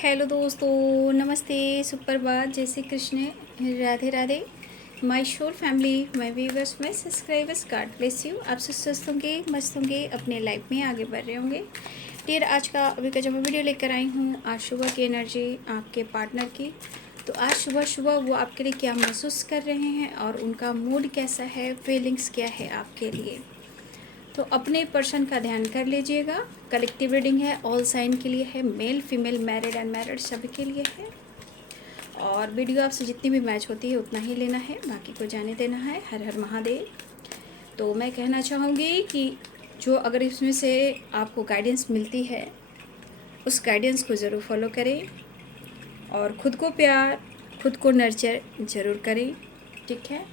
Hello दोस्तों, नमस्ते, सुप्रभात, जय श्री कृष्ण, राधे राधे। माय शोर family, my viewers, my subscribers, God bless you. आप सब स्वस्थ होंगे, मस्त होंगे, अपने लाइफ में आगे बढ़ रहे होंगे। डियर, आज का अभी का जब मैं वीडियो लेकर आई हूँ, आज सुबह की एनर्जी आपके पार्टनर की। तो आज सुबह सुबह वो आपके लिए क्या महसूस कर रहे हैं और उनका मूड कैसा है, फीलिंग्स क्या है आपके लिए। तो अपने पर्सन का ध्यान कर लीजिएगा। कलेक्टिव रीडिंग है, ऑल साइन के लिए है, मेल फीमेल, मैरिड अनमैरिड सभी के लिए है। और वीडियो आपसे जितनी भी मैच होती है उतना ही लेना है, बाकी को जाने देना है। हर हर महादेव। तो मैं कहना चाहूँगी कि जो अगर इसमें से आपको गाइडेंस मिलती है उस गाइडेंस को ज़रूर फॉलो करें और ख़ुद को प्यार, खुद को नर्चर ज़रूर करें, ठीक है।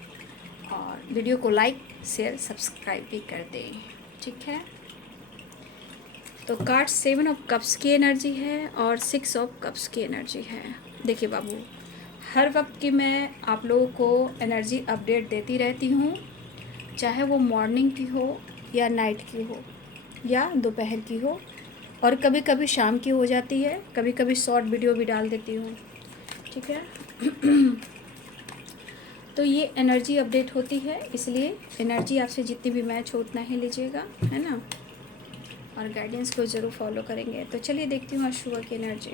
और वीडियो को लाइक शेयर सब्सक्राइब भी कर दें, ठीक है। तो कार्ड 7 ऑफ कप्स की एनर्जी है और 6 ऑफ कप्स की एनर्जी है। देखिए बाबू, हर वक्त की मैं आप लोगों को एनर्जी अपडेट देती रहती हूँ, चाहे वो मॉर्निंग की हो या नाइट की हो या दोपहर की हो, और कभी कभी शाम की हो जाती है, कभी कभी शॉर्ट वीडियो भी डाल देती हूँ, ठीक है। तो ये एनर्जी अपडेट होती है, इसलिए एनर्जी आपसे जितनी भी मैच हो उतना ही लीजिएगा, है ना। और गाइडेंस को ज़रूर फॉलो करेंगे। तो चलिए देखती हूँ आज सुबह की energy.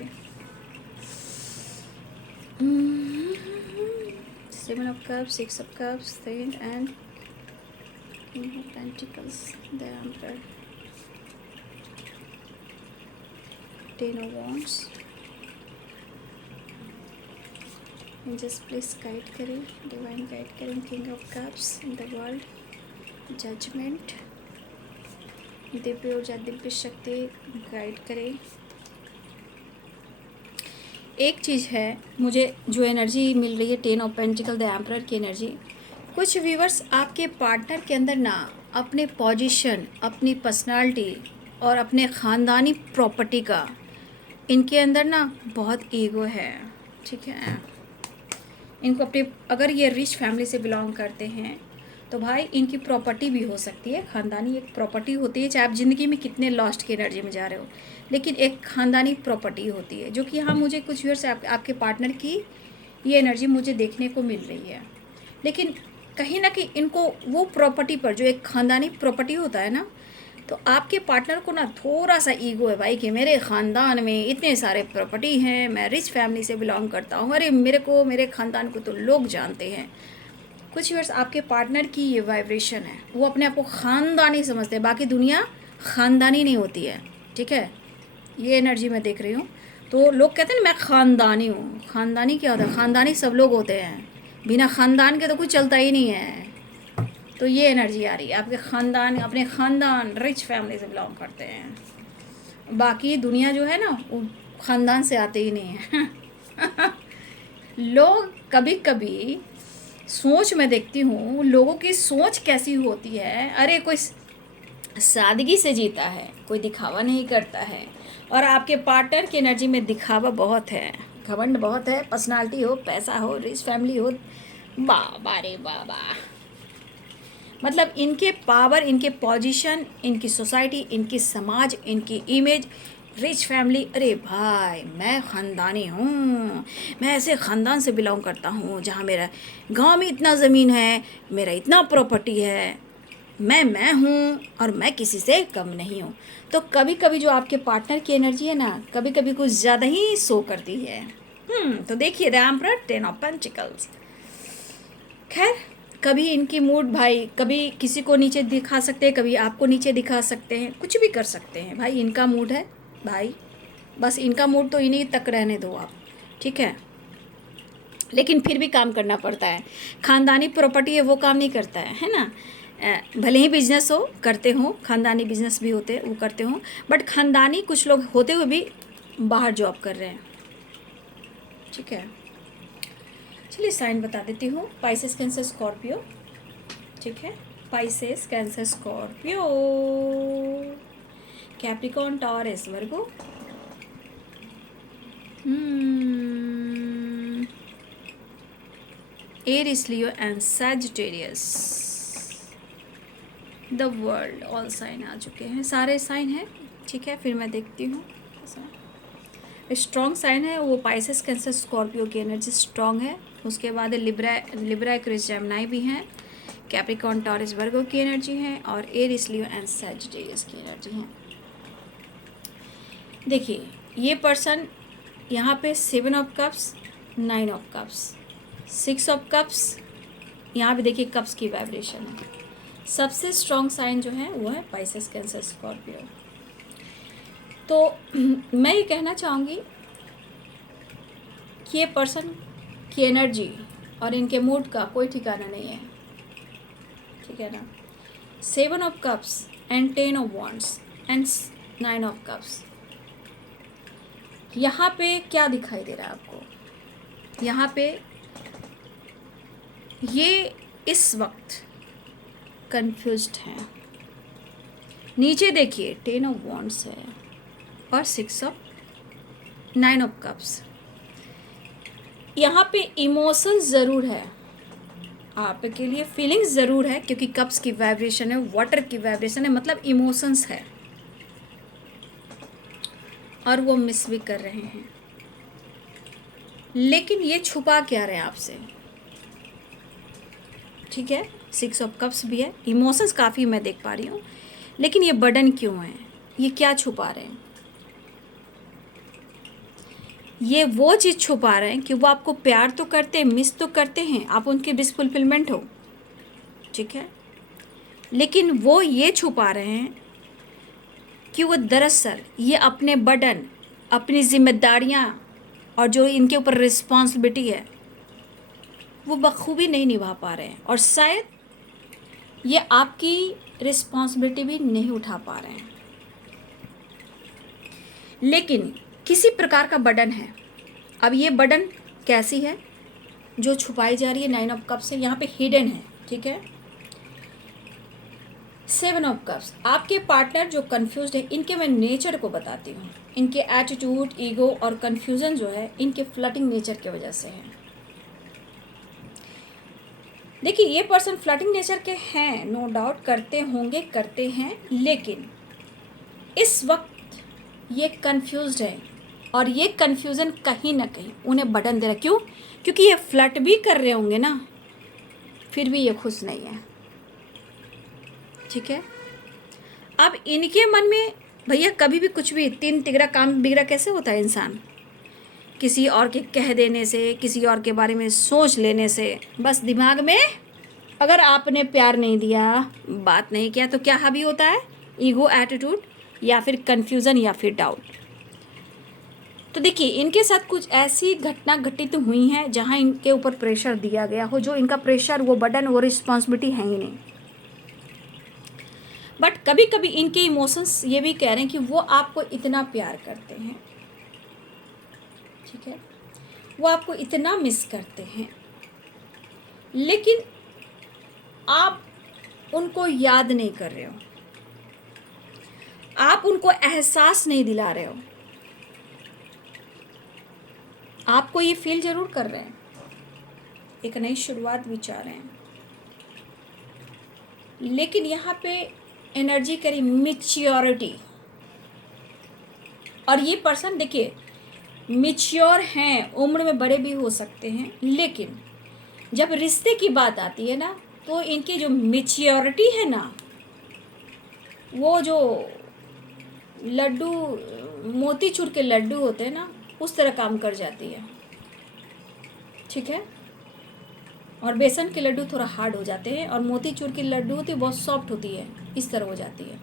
7 of cups, 6 of cups, 3 and King of Pentacles, the Emperor, 10 of Wands। Angels please guide करें, डिवाइन गाइड करें। King of cups, the world, judgement, दिव्य ऊर्जा, दिव्य शक्ति गाइड करें। एक चीज़ है, मुझे जो एनर्जी मिल रही है 10 ऑफ पेंटिकल, द एम्परर की एनर्जी। कुछ व्यूवर्स आपके पार्टनर के अंदर ना अपने पोजीशन, अपनी पर्सनालिटी और अपने ख़ानदानी प्रॉपर्टी का इनके अंदर ना बहुत ईगो है, ठीक है। इनको अपने, अगर ये रिच फैमिली से बिलोंग करते हैं तो भाई इनकी प्रॉपर्टी भी हो सकती है, ख़ानदानी एक प्रॉपर्टी होती है। चाहे आप ज़िंदगी में कितने लॉस्ट की एनर्जी में जा रहे हो, लेकिन एक ख़ानदानी प्रॉपर्टी होती है, जो कि हाँ मुझे कुछ व्यूअर्स आपके पार्टनर की ये एनर्जी मुझे देखने को मिल रही है। लेकिन कहीं ना कहीं इनको वो प्रॉपर्टी पर, जो एक ख़ानदानी प्रॉपर्टी होता है ना, तो आपके पार्टनर को ना थोड़ा सा ईगो है भाई कि मेरे ख़ानदान में इतने सारे प्रॉपर्टी हैं, मैं रिच फैमिली से बिलोंग करता हूँ, अरे मेरे को, मेरे ख़ानदान को तो लोग जानते हैं। कुछ व्यूअर्स आपके पार्टनर की ये वाइब्रेशन है, वो अपने आप को ख़ानदानी समझते हैं, बाकी दुनिया ख़ानदानी नहीं होती है, ठीक है। ये एनर्जी मैं देख रही हूँ। तो लोग कहते हैं ना मैं ख़ानदानी हूँ, ख़ानदानी क्या होता है? ख़ानदानी सब लोग होते हैं, बिना ख़ानदान के तो कुछ चलता ही नहीं है। तो ये एनर्जी आ रही है, आपके ख़ानदान, अपने ख़ानदान रिच फैमिली से बिलोंग करते हैं, बाकी दुनिया जो है ना वो ख़ानदान से आते ही नहीं है। लोग कभी कभी सोच में देखती हूँ, लोगों की सोच कैसी होती है, अरे कोई सादगी से जीता है, कोई दिखावा नहीं करता है। और आपके पार्टनर की एनर्जी में दिखावा बहुत है, घमंड बहुत है, पर्सनालिटी हो, पैसा हो, रिच फैमिली हो, बाबा रे बाबा। मतलब इनके पावर, इनके पोजीशन, इनकी सोसाइटी, इनकी समाज, इनकी इमेज, रिच फैमिली, अरे भाई मैं ख़ानदानी हूँ, मैं ऐसे ख़ानदान से बिलोंग करता हूँ जहाँ मेरा गांव में इतना ज़मीन है, मेरा इतना प्रॉपर्टी है, मैं हूँ और मैं किसी से कम नहीं हूँ। तो कभी कभी जो आपके पार्टनर की एनर्जी है ना, कभी कभी कुछ ज़्यादा ही शो करती है। तो देखिए द एम्परर, 10 ऑफ पेंटिकल्स। खैर, कभी इनकी मूड भाई, कभी किसी को नीचे दिखा सकते हैं, कभी आपको नीचे दिखा सकते हैं, कुछ भी कर सकते हैं भाई, इनका मूड है भाई, बस इनका मूड तो इन्हीं तक रहने दो आप, ठीक है। लेकिन फिर भी काम करना पड़ता है, ख़ानदानी प्रॉपर्टी है वो काम नहीं करता है ना। भले ही बिजनेस हो, करते हो, ख़ानदानी बिजनेस भी होते वो करते हो, बट ख़ानदानी कुछ लोग होते हुए भी बाहर जॉब कर रहे हैं, ठीक है। चलिए साइन बता देती हूँ, पाइसेस, कैंसर, स्कॉर्पियो, ठीक है। Pisces, Cancer, Scorpio, Capricorn, Taurus, Virgo, Aries, Leo and Sagittarius. The world, all sign आ चुके हैं, सारे साइन हैं, ठीक है। फिर मैं देखती हूँ, स्ट्रॉन्ग साइन है वो पाइसेस, कैंसर, स्कॉर्पियो की एनर्जी स्ट्रॉन्ग है। उसके बाद लिब्रा एक्वेरियस जेमिनी भी हैं, कैप्रिकॉर्न, टॉरस, वर्गो की एनर्जी है, और एरिस, लियो एंड सैजिटेरियस की एनर्जी है। देखिए ये पर्सन यहाँ पे 7 of cups, 9 of cups, 6 of cups, यहाँ पे देखिए कप्स की वाइब्रेशन है। सबसे स्ट्रॉन्ग साइन जो है वो है पाइसेस, कैंसर, स्कॉर्पियो। तो मैं ये कहना चाहूँगी कि ये पर्सन की एनर्जी और इनके मूड का कोई ठिकाना नहीं है, ठीक है ना। 7 of cups and 10 of wands and 9 of cups, यहाँ पे क्या दिखाई दे रहा है आपको? यहाँ पे ये इस वक्त कंफ्यूज्ड हैं। नीचे देखिए 10 ऑफ वॉन्ड्स है और 9 ऑफ कप्स। यहाँ पे इमोशंस ज़रूर है आपके लिए, फीलिंग्स ज़रूर है, क्योंकि कप्स की वाइब्रेशन है, वाटर की वाइब्रेशन है, मतलब इमोशंस है, और वो मिस भी कर रहे हैं। लेकिन ये छुपा क्या रहे हैं आपसे, ठीक है। 6 ऑफ कप्स भी है, इमोशंस काफ़ी मैं देख पा रही हूँ, लेकिन ये बर्डन क्यों है, ये क्या छुपा रहे हैं? ये वो चीज़ छुपा रहे हैं कि वो आपको प्यार तो करते हैं, मिस तो करते हैं, आप उनके विश फुलफिलमेंट हो, ठीक है। लेकिन वो ये छुपा रहे हैं कि वो दरअसल ये अपने बर्डन, अपनी जिम्मेदारियाँ और जो इनके ऊपर रिस्पॉन्सिबिलिटी है वो बखूबी नहीं निभा पा रहे हैं, और शायद ये आपकी रिस्पॉन्सिबिलिटी भी नहीं उठा पा रहे हैं। लेकिन किसी प्रकार का बर्डन है। अब ये बर्डन कैसी है जो छुपाई जा रही है? 9 ऑफ कप्स से यहाँ पे हिडन है, ठीक है। 7 ऑफ कप्स, आपके पार्टनर जो कंफ्यूज्ड है, इनके मैं नेचर को बताती हूँ। इनके एटीट्यूड, ईगो और कंफ्यूजन जो है इनके फ्लर्टिंग नेचर की वजह से है। देखिए ये पर्सन फ्लर्टिंग नेचर के हैं, नो डाउट, करते होंगे, करते हैं, लेकिन इस वक्त ये कंफ्यूज्ड है, और ये कंफ्यूजन कहीं ना कहीं उन्हें बर्डन दे रहा है। क्यों? क्योंकि ये फ्लर्ट भी कर रहे होंगे ना, फिर भी ये खुश नहीं है, ठीक है। अब इनके मन में भैया कभी भी कुछ भी, तीन तिगड़ा काम बिगड़ा कैसे होता है इंसान? किसी और के कह देने से, किसी और के बारे में सोच लेने से, बस दिमाग में अगर आपने प्यार नहीं दिया, बात नहीं किया, तो क्या हावी होता है? ईगो, एटीट्यूड, या फिर कंफ्यूजन, या फिर डाउट। तो देखिए इनके साथ कुछ ऐसी घटना घटित हुई हैं जहां इनके ऊपर प्रेशर दिया गया हो, जो इनका प्रेशर, वो बर्डन, वो रिस्पॉन्सिबिलिटी है ही नहीं। बट कभी कभी इनके इमोशंस ये भी कह रहे हैं कि वो आपको इतना प्यार करते हैं, ठीक है, वो आपको इतना मिस करते हैं, लेकिन आप उनको याद नहीं कर रहे हो, आप उनको एहसास नहीं दिला रहे हो। आपको ये फील जरूर कर रहे हैं, एक नई शुरुआत भी चाह रहे हैं, लेकिन यहाँ पे एनर्जी करी मैच्योरिटी। और ये पर्सन देखिए मैच्योर हैं, उम्र में बड़े भी हो सकते हैं, लेकिन जब रिश्ते की बात आती है ना, तो इनकी जो मैच्योरिटी है ना, वो जो लड्डू, मोतीचूर के लड्डू होते हैं ना, उस तरह काम कर जाती है, ठीक है। और बेसन के लड्डू थोड़ा हार्ड हो जाते हैं, और मोतीचूर की लड्डू होती है बहुत सॉफ्ट होती है, इस तरह हो जाती है।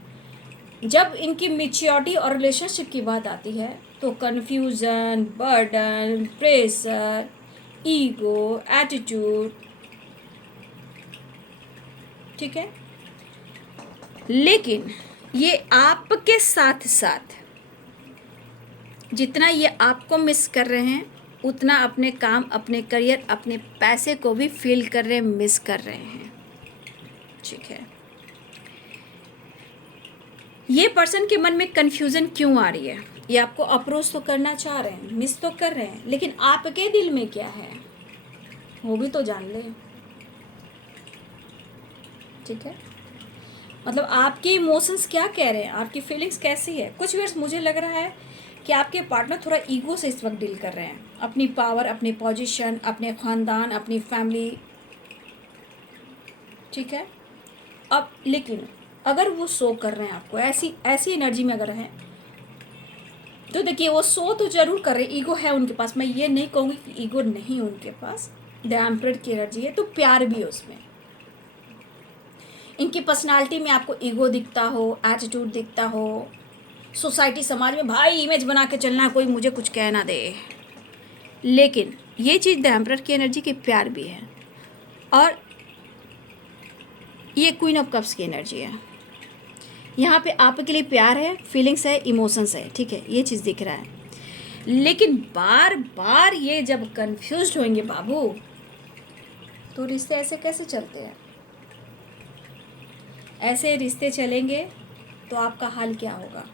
जब इनकी मैच्योरिटी और रिलेशनशिप की बात आती है, तो confusion, burden, pressure, ego, attitude, ठीक है। लेकिन ये आपके साथ साथ जितना ये आपको मिस कर रहे हैं, उतना अपने काम, अपने करियर, अपने पैसे को भी फील कर रहे हैं, मिस कर रहे हैं, ठीक है। ये पर्सन के मन में कन्फ्यूज़न क्यों आ रही है? ये आपको अप्रोच तो करना चाह रहे हैं, मिस तो कर रहे हैं, लेकिन आपके दिल में क्या है वो भी तो जान ले, ठीक है। मतलब आपके इमोशंस क्या कह रहे हैं, आपकी फीलिंग्स कैसी है। कुछ वर्ष मुझे लग रहा है कि आपके पार्टनर थोड़ा ईगो से इस वक्त डील कर रहे हैं, अपनी पावर, अपनी पोजीशन, अपने ख़ानदान, अपनी फैमिली, ठीक है। अब लेकिन अगर वो शो कर रहे हैं आपको ऐसी ऐसी एनर्जी में अगर है, तो देखिए वो शो तो जरूर कर रहे हैं, ईगो है उनके पास, मैं ये नहीं कहूँगी कि ईगो नहीं उनके पास, द एम्परर की एनर्जी है, तो प्यार भी है उसमें। इनकी पर्सनालिटी में आपको ईगो दिखता हो, एटीट्यूड दिखता हो, सोसाइटी समाज में भाई इमेज बना के चलना, कोई मुझे कुछ कह ना दे, लेकिन ये चीज़ द एम्परर की एनर्जी की प्यार भी है। और ये क्वीन ऑफ कप्स की एनर्जी है, यहाँ पे आपके लिए प्यार है, फीलिंग्स है, इमोशंस है, ठीक है, ये चीज़ दिख रहा है। लेकिन बार बार ये जब कंफ्यूज्ड होंगे बाबू, तो रिश्ते ऐसे कैसे चलते हैं? ऐसे रिश्ते चलेंगे तो आपका हाल क्या होगा?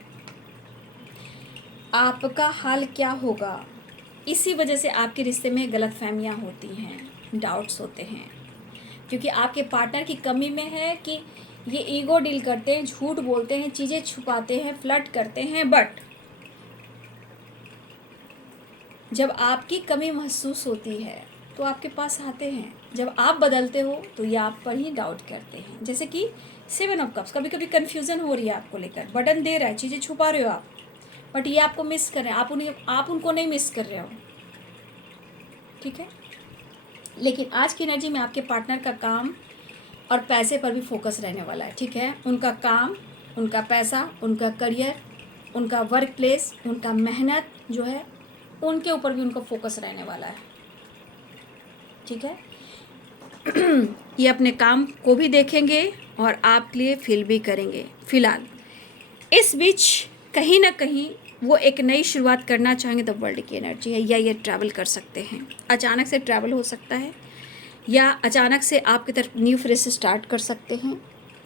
आपका हाल क्या होगा? इसी वजह से आपके रिश्ते में गलतफहमियां होती हैं, डाउट्स होते हैं, क्योंकि आपके पार्टनर की कमी में है कि ये ईगो डील करते हैं, झूठ बोलते हैं, चीज़ें छुपाते हैं, फ्लर्ट करते हैं, बट जब आपकी कमी महसूस होती है तो आपके पास आते हैं। जब आप बदलते हो तो ये आप पर ही डाउट करते हैं। जैसे कि 7 ऑफ कप्स, कभी कभी कन्फ्यूज़न हो रही है आपको लेकर, बर्डन दे रहा है, चीज़ें छुपा रहे हो आप, बट ये आपको मिस कर रहे हैं, आप उनको नहीं मिस कर रहे हो, ठीक है। लेकिन आज की एनर्जी में आपके पार्टनर का काम और पैसे पर भी फोकस रहने वाला है, ठीक है। उनका काम, उनका पैसा, उनका करियर, उनका वर्क प्लेस, उनका मेहनत जो है, उनके ऊपर भी उनका फोकस रहने वाला है, ठीक है। ये अपने काम को भी देखेंगे और आपके लिए फील भी करेंगे। फिलहाल इस बीच कहीं ना कहीं वो एक नई शुरुआत करना चाहेंगे, द वर्ल्ड की एनर्जी है, या ये ट्रैवल कर सकते हैं, अचानक से ट्रैवल हो सकता है, या अचानक से आपकी तरफ न्यू फेज स्टार्ट कर सकते हैं,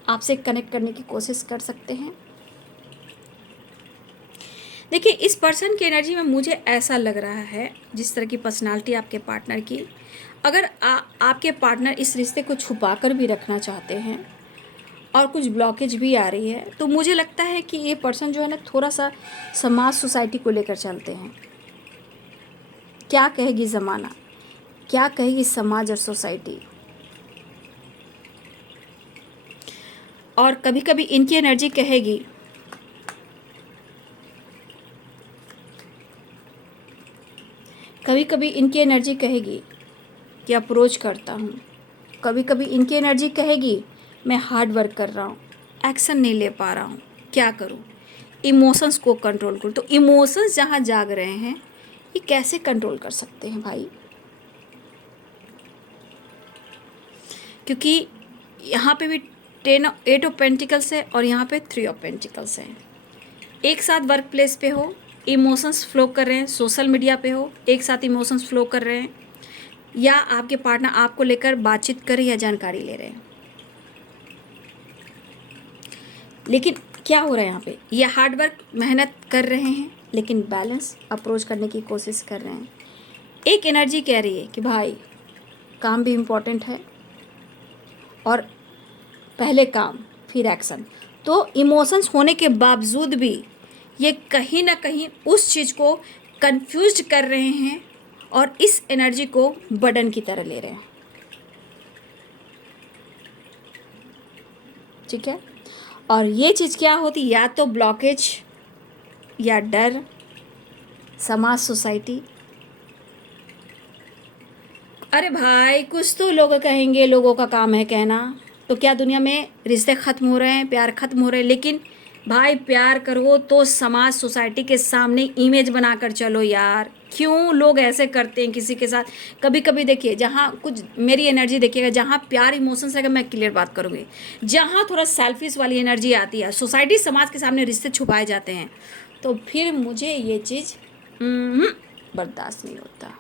आपसे कनेक्ट करने की कोशिश कर सकते हैं। देखिए इस पर्सन की एनर्जी में मुझे ऐसा लग रहा है, जिस तरह की पर्सनालिटी आपके पार्टनर की, अगर आपके पार्टनर इस रिश्ते को छुपा कर भी रखना चाहते हैं और कुछ ब्लॉकेज भी आ रही है, तो मुझे लगता है कि ये पर्सन जो है ना, थोड़ा सा समाज सोसाइटी को लेकर चलते हैं। क्या कहेगी ज़माना, क्या कहेगी समाज और सोसाइटी। और कभी कभी इनकी एनर्जी कहेगी कि अप्रोच करता हूँ, कभी कभी इनकी एनर्जी कहेगी मैं हार्ड वर्क कर रहा हूँ, एक्शन नहीं ले पा रहा हूँ, क्या करूँ, इमोशंस को कंट्रोल करूँ। तो इमोशंस जहाँ जाग रहे हैं, ये कैसे कंट्रोल कर सकते हैं भाई? क्योंकि यहाँ पे भी 8 ऑफ पेंटिकल्स है और यहाँ पे 3 ऑफ पेंटिकल्स हैं। एक साथ वर्क प्लेस पे हो, इमोशंस फ्लो कर रहे हैं, सोशल मीडिया पे हो, एक साथ इमोशंस फ्लो कर रहे हैं, या आपके पार्टनर आपको लेकर बातचीत कर रहे हैं या जानकारी ले रहे हैं। लेकिन क्या हो रहा है यहाँ पे, ये हार्ड वर्क, मेहनत कर रहे हैं, लेकिन बैलेंस अप्रोच करने की कोशिश कर रहे हैं। एक एनर्जी कह रही है कि भाई काम भी इम्पोर्टेंट है, और पहले काम फिर एक्शन। तो इमोशंस होने के बावजूद भी ये कहीं ना कहीं उस चीज़ को कंफ्यूज कर रहे हैं और इस एनर्जी को बर्डन की तरह ले रहे हैं, ठीक है। और ये चीज़ क्या होती, या तो ब्लॉकेज, या डर, समाज, सोसाइटी। अरे भाई कुछ तो लोग कहेंगे, लोगों का काम है कहना, तो क्या दुनिया में रिश्ते ख़त्म हो रहे हैं, प्यार ख़त्म हो रहे हैं? लेकिन भाई प्यार करो तो समाज, सोसाइटी के सामने इमेज बनाकर चलो यार। क्यों लोग ऐसे करते हैं किसी के साथ? कभी कभी देखिए, जहाँ कुछ मेरी एनर्जी देखिएगा, जहाँ प्यार इमोशंस रहेगा, मैं क्लियर बात करूँगी, जहाँ थोड़ा सेल्फिश वाली एनर्जी आती है, सोसाइटी समाज के सामने रिश्ते छुपाए जाते हैं, तो फिर मुझे ये चीज़ बर्दाश्त नहीं होता,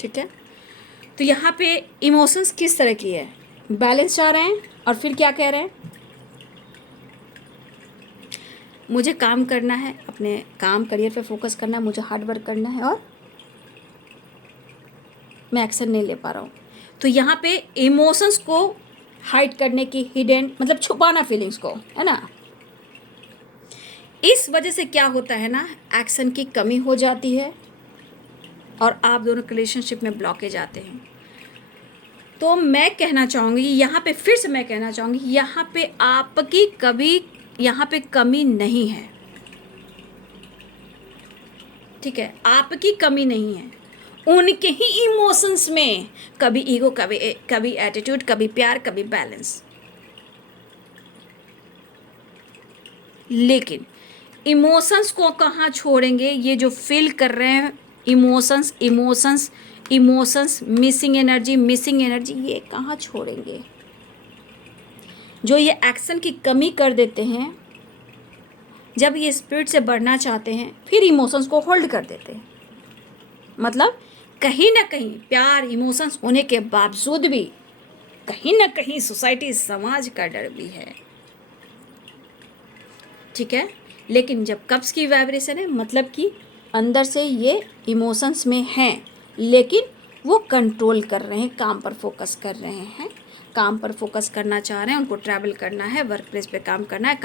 ठीक है। तो यहाँ पे इमोशंस किस तरह की है, बैलेंस चाह रहे हैं, और फिर क्या कह रहे हैं, मुझे काम करना है, अपने काम करियर पे फोकस करना है, मुझे हार्ड वर्क करना है, और मैं एक्शन नहीं ले पा रहा हूँ। तो यहाँ पे इमोशंस को हाइड करने की, हिडन मतलब छुपाना फीलिंग्स को, है ना, इस वजह से क्या होता है ना, एक्शन की कमी हो जाती है और आप दोनों रिलेशनशिप में ब्लॉकेज आते हैं। तो मैं कहना चाहूँगी यहाँ पे, फिर से मैं कहना चाहूँगी, यहाँ पे आपकी कभी यहाँ पे कमी नहीं है, ठीक है, आपकी कमी नहीं है, उनके ही इमोशंस में कभी ईगो, कभी एटीट्यूड, कभी प्यार, कभी बैलेंस। लेकिन इमोशंस को कहाँ छोड़ेंगे, ये जो फील कर रहे हैं इमोशंस, मिसिंग एनर्जी, ये कहाँ छोड़ेंगे। जो ये एक्शन की कमी कर देते हैं, जब ये स्पिरिट से बढ़ना चाहते हैं, फिर इमोशंस को होल्ड कर देते हैं। मतलब कहीं ना कहीं प्यार, इमोशंस होने के बावजूद भी कहीं ना कहीं सोसाइटी, समाज का डर भी है, ठीक है। लेकिन जब कब्ज की वाइब्रेशन है, मतलब कि अंदर से ये इमोशंस में हैं, लेकिन वो कंट्रोल कर रहे हैं, काम पर फोकस कर रहे हैं, काम पर फोकस करना चाह रहे हैं, उनको ट्रैवल करना है, वर्क प्लेस पे काम करना है,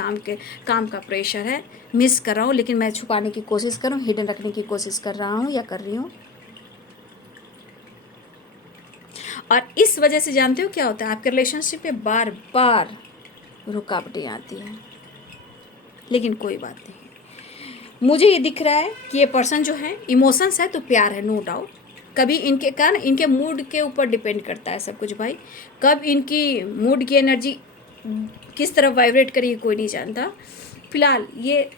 काम का प्रेशर है, मिस कर रहा हूँ लेकिन मैं छुपाने की कोशिश कर रहा हूँ, हिडन रखने की कोशिश कर रहा हूँ या कर रही हूँ। और इस वजह से जानते हो क्या होता है, आपके रिलेशनशिप में बार बार रुकावटें आती हैं। लेकिन कोई बात नहीं, मुझे ये दिख रहा है कि ये पर्सन जो है, इमोशंस है तो प्यार है, नो डाउट। कभी इनके कारण इनके मूड के ऊपर डिपेंड करता है सब कुछ भाई, कब इनकी मूड की एनर्जी किस तरफ वाइब्रेट करेगी कोई नहीं जानता। फिलहाल ये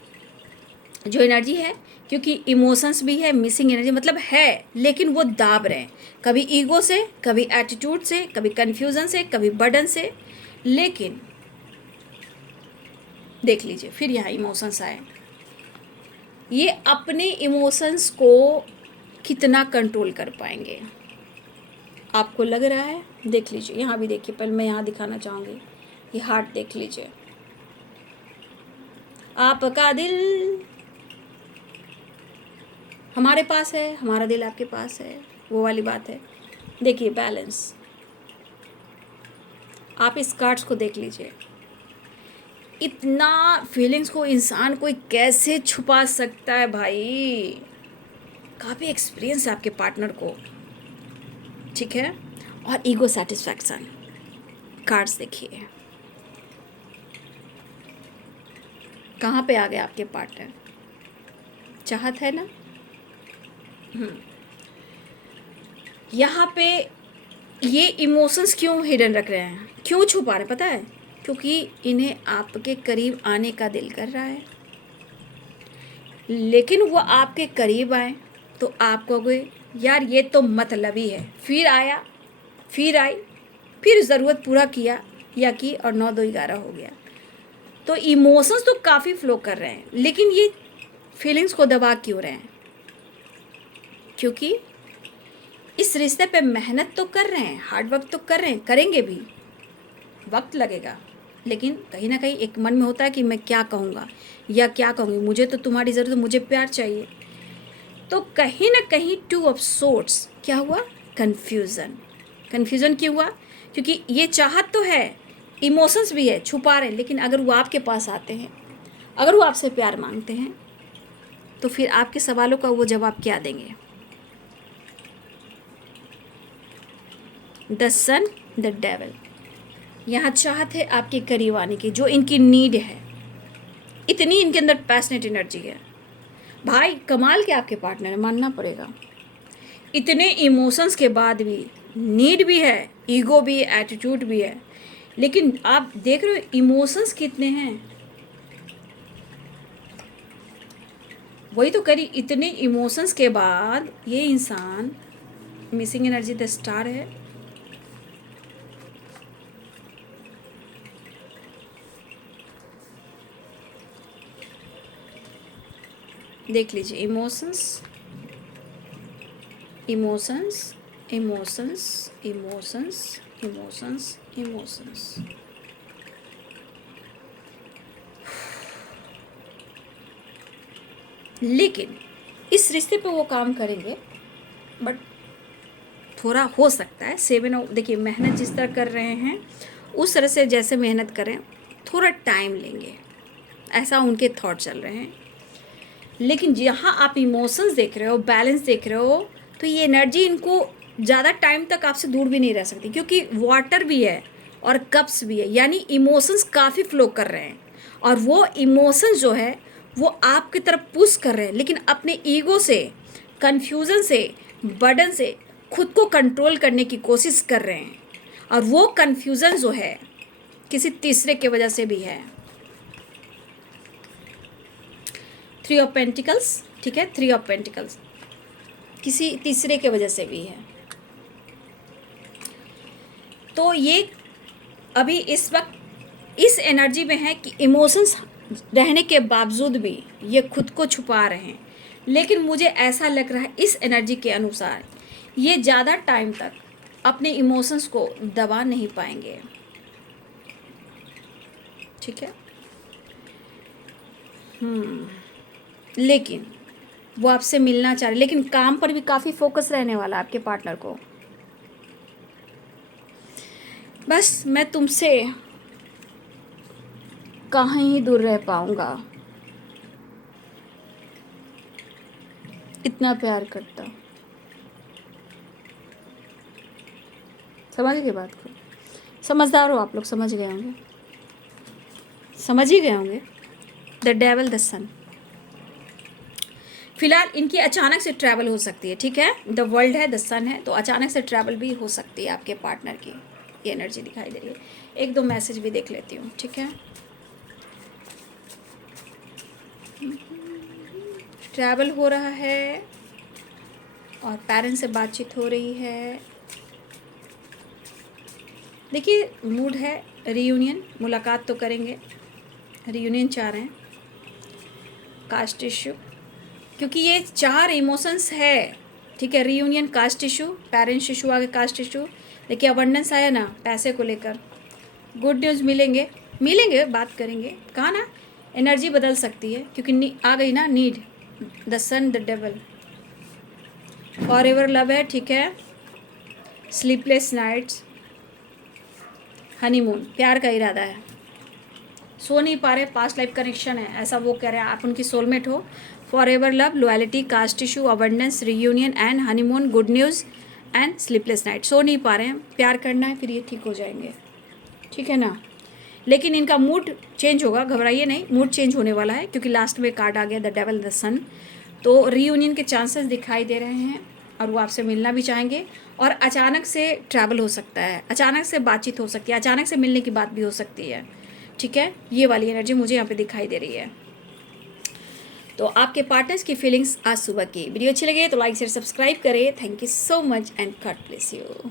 जो एनर्जी है, क्योंकि इमोशंस भी है, मिसिंग एनर्जी मतलब है, लेकिन वो दाब रहे हैं, कभी ईगो से, कभी एटीट्यूड से, कभी कन्फ्यूज़न से, कभी बर्डन से। लेकिन देख लीजिए, फिर यहाँ इमोशंस आए, ये अपने इमोशंस को कितना कंट्रोल कर पाएंगे, आपको लग रहा है? देख लीजिए, यहाँ भी देखिए, पहले मैं यहाँ दिखाना चाहूँगी, ये हार्ट देख लीजिए, आपका दिल हमारे पास है, हमारा दिल आपके पास है, वो वाली बात है। देखिए बैलेंस, आप इस कार्ड्स को देख लीजिए, इतना फीलिंग्स को इंसान कोई कैसे छुपा सकता है भाई, काफ़ी एक्सपीरियंस है आपके पार्टनर को, ठीक है। और ईगो सेटिस्फैक्शन, कार्ड्स देखिए कहाँ पे आ गए आपके पार्टनर, चाहत है ना। यहाँ पे ये इमोशंस क्यों हिडन रख रहे हैं, क्यों छुपा रहे हैं पता है, क्योंकि इन्हें आपके करीब आने का दिल कर रहा है, लेकिन वो आपके करीब आए तो आप कहोगे यार ये तो मतलबी है, फिर आया, फिर आई, फिर ज़रूरत पूरा किया या की, और 9 2 11 हो गया। तो इमोशंस तो काफ़ी फ्लो कर रहे हैं, लेकिन ये फीलिंग्स को दबा क्यों रहे हैं, क्योंकि इस रिश्ते पे मेहनत तो कर रहे हैं, हार्ड वर्क तो कर रहे हैं, करेंगे भी, वक्त लगेगा, लेकिन कहीं ना कहीं एक मन में होता है कि मैं क्या कहूँगा या क्या कहूँगी, मुझे तो तुम्हारी ज़रूरत है, मुझे प्यार चाहिए। तो कहीं ना कहीं 2 ऑफ सोर्ड्स क्या हुआ, कन्फ्यूज़न क्यों हुआ, क्योंकि ये चाहत तो है, इमोशंस भी है, छुपा रहे हैं, लेकिन अगर वो आपके पास आते हैं, अगर वो आपसे प्यार मांगते हैं, तो फिर आपके सवालों का वो जवाब क्या देंगे। द सन, द डेविल, यहाँ चाहत है आपके करीब आने की, जो इनकी नीड है, इतनी इनके अंदर पैशनेट एनर्जी है भाई, कमाल के आपके पार्टनर है, मानना पड़ेगा। इतने इमोशंस के बाद भी नीड भी है, ईगो भी है, एटीट्यूड भी है, लेकिन आप देख रहे हो इमोशंस कितने हैं, वही तो करी, इतने इमोशंस के बाद ये इंसान, मिसिंग एनर्जी द स्टार है, देख लीजिए, emotions, emotions, emotions, emotions, emotions, emotions. लेकिन इस रिश्ते पे वो काम करेंगे, बट थोड़ा हो सकता है 7 देखिए, मेहनत जिस तरह कर रहे हैं उस तरह से जैसे मेहनत करें, थोड़ा टाइम लेंगे, ऐसा उनके थॉट चल रहे हैं। लेकिन जहाँ आप इमोशंस देख रहे हो, बैलेंस देख रहे हो, तो ये एनर्जी इनको ज़्यादा टाइम तक आपसे दूर भी नहीं रह सकती, क्योंकि वाटर भी है और कप्स भी है, यानी इमोशंस काफ़ी फ्लो कर रहे हैं। और वो इमोशंस जो है वो आपकी तरफ पुश कर रहे हैं, लेकिन अपने ईगो से, कन्फ्यूज़न से, बर्डन से खुद को कंट्रोल करने की कोशिश कर रहे हैं। और वो कन्फ्यूज़न जो है किसी तीसरे के वजह से भी है। 3 ऑफ पेंटिकल्स, ठीक है, 3 ऑफ पेंटिकल्स किसी तीसरे के वजह से भी है। तो ये अभी इस वक्त इस एनर्जी में है कि इमोशंस रहने के बावजूद भी ये खुद को छुपा रहे हैं। लेकिन मुझे ऐसा लग रहा है इस एनर्जी के अनुसार ये ज़्यादा टाइम तक अपने इमोशंस को दबा नहीं पाएंगे, ठीक है। लेकिन वो आपसे मिलना चाह रहे, लेकिन काम पर भी काफ़ी फोकस रहने वाला आपके पार्टनर को। बस मैं तुमसे कहाँ ही दूर रह पाऊंगा, इतना प्यार करता। समझ गए बात को? समझदार हो आप लोग, समझ गए होंगे, समझ ही गए होंगे। द डेविल, द सन। फिलहाल इनकी अचानक से ट्रैवल हो सकती है, ठीक है। द वर्ल्ड है, द सन है, तो अचानक से ट्रैवल भी हो सकती है आपके पार्टनर की, ये एनर्जी दिखाई दे रही है। एक दो मैसेज भी देख लेती हूँ, ठीक है। ट्रैवल हो रहा है और पेरेंट्स से बातचीत हो रही है। देखिए मूड है रीयूनियन, मुलाकात तो करेंगे, रीयूनियन चाह रहे हैं। कास्ट इश्यू, क्योंकि ये 4 इमोशंस है, ठीक है। Reunion, caste issue, parents issue, आगे कास्ट इशू। देखिए अबंडेंस आया ना, पैसे को लेकर गुड न्यूज़ मिलेंगे, मिलेंगे, बात करेंगे। कहा ना एनर्जी बदल सकती है, क्योंकि आ गई ना need, the sun, the devil. Forever love है, ठीक है। स्लीपलेस नाइट्स, हनीमून, प्यार का इरादा है, सो नहीं पा रहे, पास्ट लाइफ कनेक्शन है, ऐसा वो कह रहे हैं, आप उनकी सोलमेट हो। Forever love, loyalty, caste issue, abundance, reunion and honeymoon, good news and sleepless night. सो नहीं पा रहे हैं, प्यार करना है, फिर ये ठीक हो जाएंगे, ठीक है ना। लेकिन इनका मूड चेंज होगा, घबराइए नहीं, मूड चेंज होने वाला है, क्योंकि लास्ट में कार्ड आ गया द डेविल, द सन। तो रीयूनियन के चांसेस दिखाई दे रहे हैं और वो आपसे मिलना भी चाहेंगे। और अचानक से ट्रैवल हो सकता है, अचानक से बातचीत हो सकती है, अचानक से मिलने की बात भी हो सकती है, ठीक है। ये वाली एनर्जी मुझे यहाँ पे दिखाई दे रही है। तो आपके पार्टनर्स की फीलिंग्स आज सुबह की। वीडियो अच्छी लगे तो लाइक शेयर सब्सक्राइब करें। Thank you so much and God bless you.